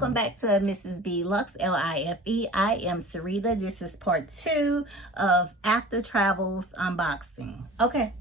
welcome back to Mrs. B Lux, L-I-F-E. I am Sarita. This is part 2 of After Travels unboxing. Okay.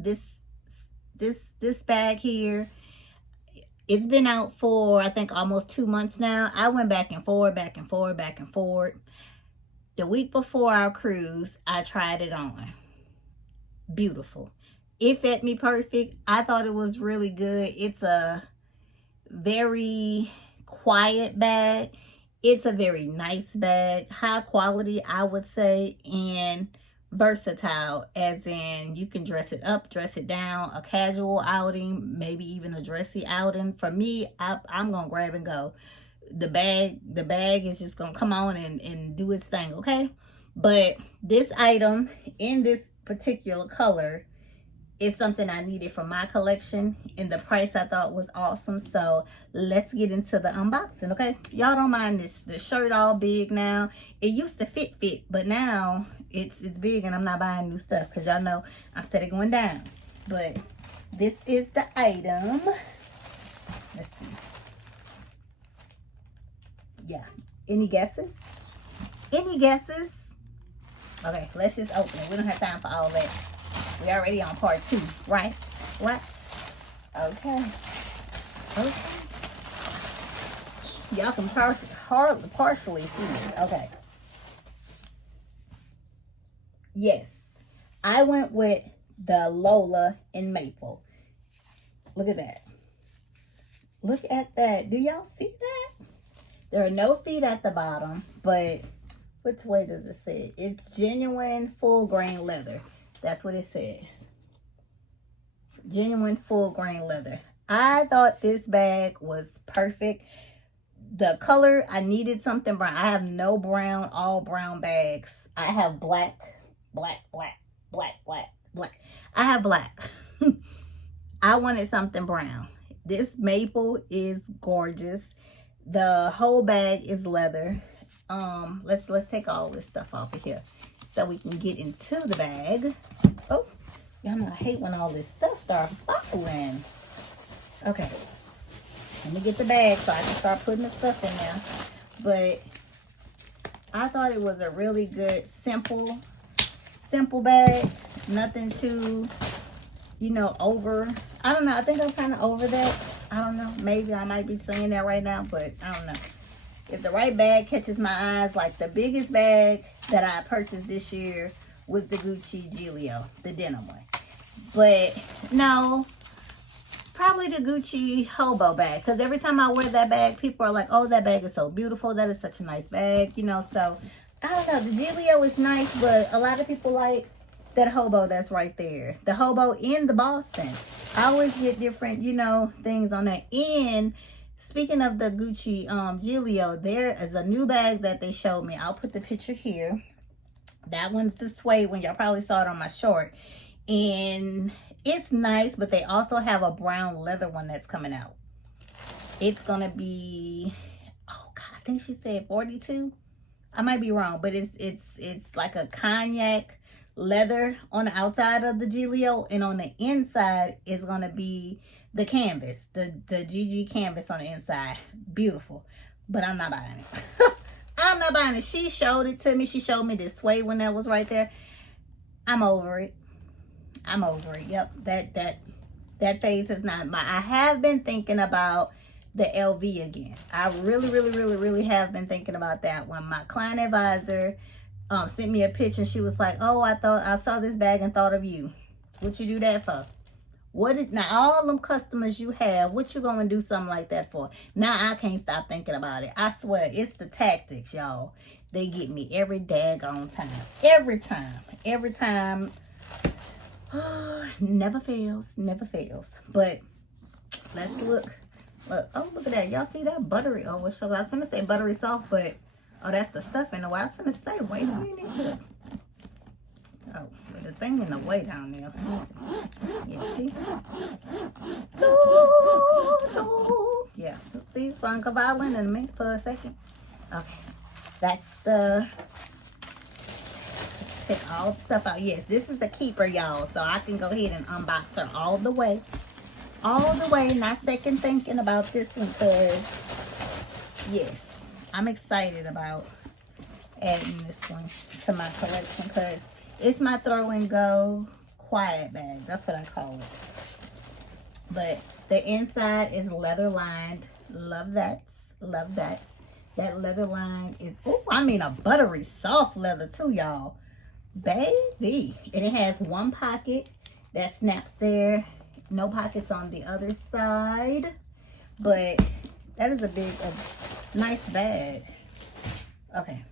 This bag here, it's been out for I think almost 2 months now. I went back and forth. The week before our cruise, I tried it on. Beautiful. It fit me perfect. I thought it was really good. It's a very quiet bag. It's a very nice bag, high quality, I would say, and versatile, as in you can dress it up, dress it down, a casual outing, maybe even a dressy outing. For me, I'm gonna grab and go. The bag is just gonna come on and do its thing, okay? But this item in this particular color is something I needed for my collection, and the price I thought was awesome. So let's get into the unboxing, okay? Y'all don't mind the shirt all big now. It used to fit, but now it's big, and I'm not buying new stuff because y'all know I'm steady going down. But this is the item. Let's see. Yeah. Any guesses? Any guesses? Okay, let's just open it. We don't have time for all that. We already on part 2, right? What? Okay. Y'all can partially see it. Okay. Yes. I went with the Lola in Maple. Look at that. Look at that. Do y'all see that? There are no feet at the bottom, but which way does it say? It's genuine full grain leather. That's what it says. Genuine full grain leather. I thought this bag was perfect. The color, I needed something brown. I have no brown, all brown bags. I have black. I have black. I wanted something brown. This maple is gorgeous. The whole bag is leather. Let's take all this stuff off of here so we can get into the bag. Oh, y'all know I hate when all this stuff starts falling. Okay, let me get the bag so I can start putting the stuff in there. But I thought it was a really good, simple bag. Nothing too, over. I don't know. I think I'm kind of over that. I don't know. Maybe I might be saying that right now, but I don't know. If the right bag catches my eyes, like the biggest bag that I purchased this year was the Gucci Giglio, the denim one. But no, probably the Gucci Hobo bag. Because every time I wear that bag, people are like, oh, that bag is so beautiful. That is such a nice bag, So I don't know. The Giglio is nice, but a lot of people like that Hobo that's right there. The Hobo in the Boston. I always get different, things on that. And speaking of the Gucci Giglio, there is a new bag that they showed me. I'll put the picture here. That one's the suede one. Y'all probably saw it on my short. And it's nice, but they also have a brown leather one that's coming out. It's going to be, oh God, I think she said 42. I might be wrong, but it's like a cognac leather on the outside of the Giglio, and on the inside is going to be the canvas, the GG canvas on the inside. Beautiful. But I'm not buying it. I'm not buying it. She showed it to me. She showed me this suede one that was right there. I'm over it. Yep. That phase is not mine. I have been thinking about the LV again. I really have been thinking about that one. My client advisor sent me a picture, and she was like, oh, I saw this bag and thought of you. What you do that for? Now all them customers you have, what you gonna do something like that for? Now I can't stop thinking about it. I swear, it's the tactics, y'all. They get me every daggone time. Every time. Never fails. But let's look. Oh, look at that. Y'all see that? Buttery. Oh, what shows? I was gonna say buttery soft, but oh, that's the stuff in the way. I was gonna say, wait a minute. Oh, but the thing in the way down there. Yeah, see? Yeah, see? So I'm violin in a minute for a second. Okay, that's the, take all the stuff out. Yes, this is a keeper, y'all. So I can go ahead and unbox her all the way. all the way, not second thinking about this one, because yes, I'm excited about adding this one to my collection because it's my throw and go quiet bag. That's what I call it. But the inside is leather lined. Love that. Love that. That leather line is, oh, I mean a buttery soft leather too, y'all. Baby. And it has one pocket that snaps there. No pockets on the other side. But that is a nice bag. Okay.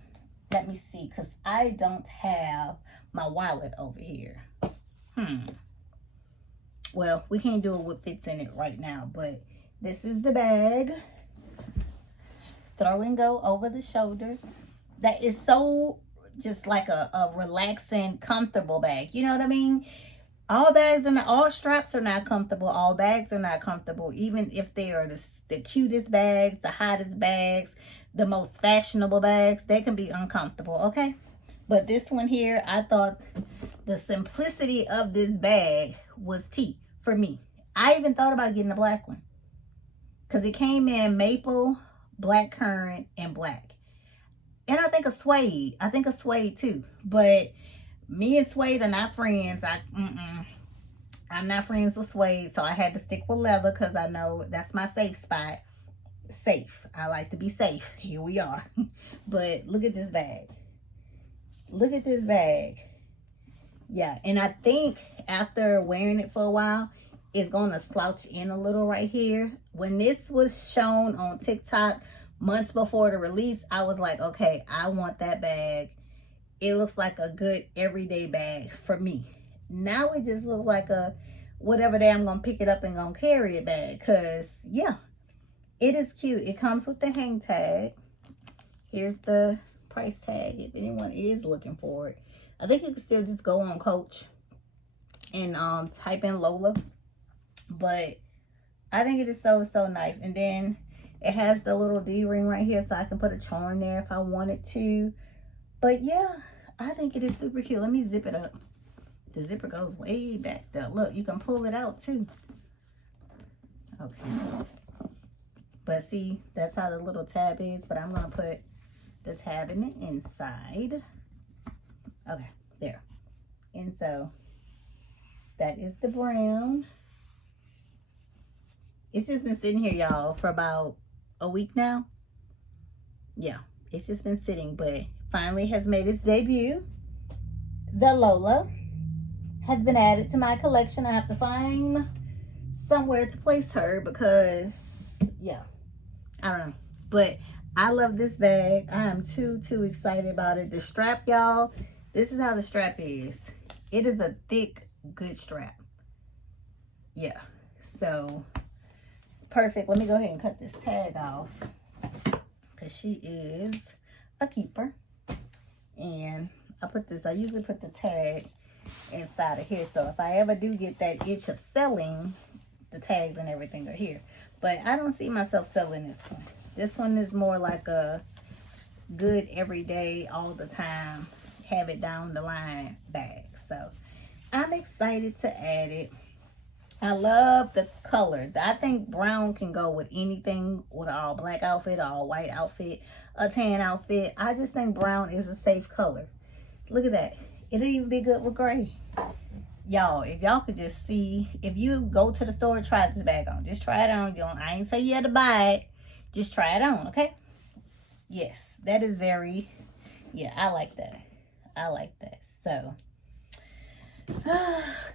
Let me see, because I don't have my wallet over here. Well, we can't do it what fits in it right now, but this is the bag. Throw and go over the shoulder. That is so just like a relaxing, comfortable bag. You know what I mean? All bags are not, all straps are not comfortable. All bags are not comfortable. Even if they are the cutest bags, the hottest bags, the most fashionable bags, they can be uncomfortable, okay? But this one here, I thought the simplicity of this bag was tea for me. I even thought about getting a black one because it came in maple, black currant, and black. And I think a suede. I think a suede too. But me and suede are not friends. I'm not friends with suede, so I had to stick with leather because I know that's my safe spot. Safe. I like to be safe. Here we are. But look at this bag. Look at this bag. Yeah, and I think after wearing it for a while, it's going to slouch in a little right here. When this was shown on TikTok months before the release, I was like, okay, I want that bag. It looks like a good everyday bag for me. Now it just looks like a whatever day I'm going to pick it up and going to carry it bag. Because, yeah, it is cute. It comes with the hang tag. Here's the price tag if anyone is looking for it. I think you can still just go on Coach and type in Lola. But I think it is so nice. And then it has the little D-ring right here so I can put a charm there if I wanted to. But yeah, I think it is super cute. Let me zip it up. The zipper goes way back there. Look, you can pull it out too. Okay. But see, that's how the little tab is. But I'm going to put the tab in the inside. Okay, there. And so that is the brown. It's just been sitting here, y'all, for about a week now. Yeah, it's just been sitting, but finally has made its debut. The Lola has been added to my collection. I have to find somewhere to place her because, yeah, I don't know. But I love this bag. I am too excited about it. The strap, y'all, this is how the strap is. It is a thick, good strap. Yeah, so perfect. Let me go ahead and cut this tag off because she is a keeper. And I usually put the tag inside of here. So if I ever do get that itch of selling, the tags and everything are here. But I don't see myself selling this one. This one is more like a good everyday, all the time, have it down the line bag. So I'm excited to add it. I love the color. I think brown can go with anything, with an all black outfit, all white outfit, a tan outfit. I just think brown is a safe color. Look at that. It'll even be good with gray. Y'all, if y'all could just see, if you go to the store, try this bag on. Just try it on. I ain't say you had to buy it. Just try it on, okay? Yes, that is very, yeah, I like that. I like that. So,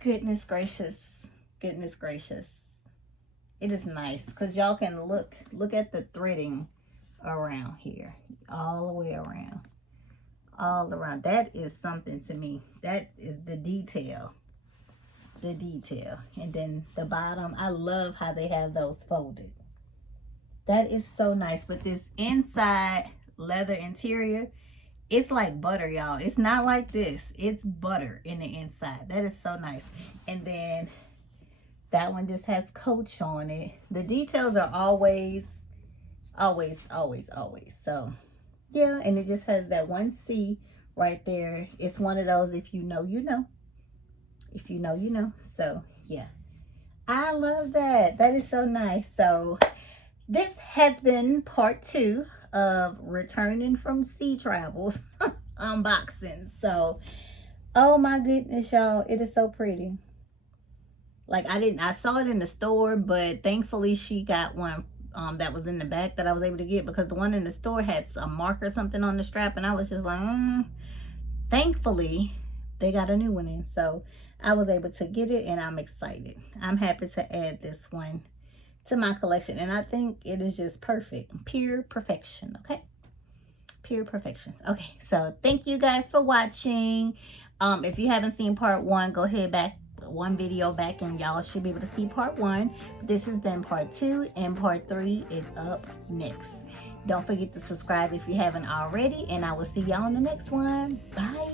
goodness gracious. Goodness gracious. It is nice because y'all can look at the threading around here. All the way around. All around. That is something to me. That is the detail. The detail. And then the bottom, I love how they have those folded. That is so nice. But this inside leather interior, it's like butter, y'all. It's not like this. It's butter in the inside. That is so nice. And then that one just has Coach on it. The details are always. So, yeah. And it just has that one C right there. It's one of those, if you know, you know. If you know, you know. So, yeah. I love that. That is so nice. So this has been part 2 of returning from sea travels unboxing. So, oh my goodness, y'all, it is so pretty. Like I saw it in the store, but thankfully she got one that was in the back that I was able to get, because the one in the store had a mark or something on the strap, and I was just like, thankfully they got a new one in, so I was able to get it, and I'm excited. I'm happy to add this one to my collection, and I think it is just perfect. Pure perfection. Okay, pure perfection. Okay, so thank you guys for watching. If you haven't seen part 1, go ahead back one video back and y'all should be able to see part 1. This has been part 2, and part 3 is up next. Don't forget to subscribe if you haven't already, and I will see y'all on the next one. Bye.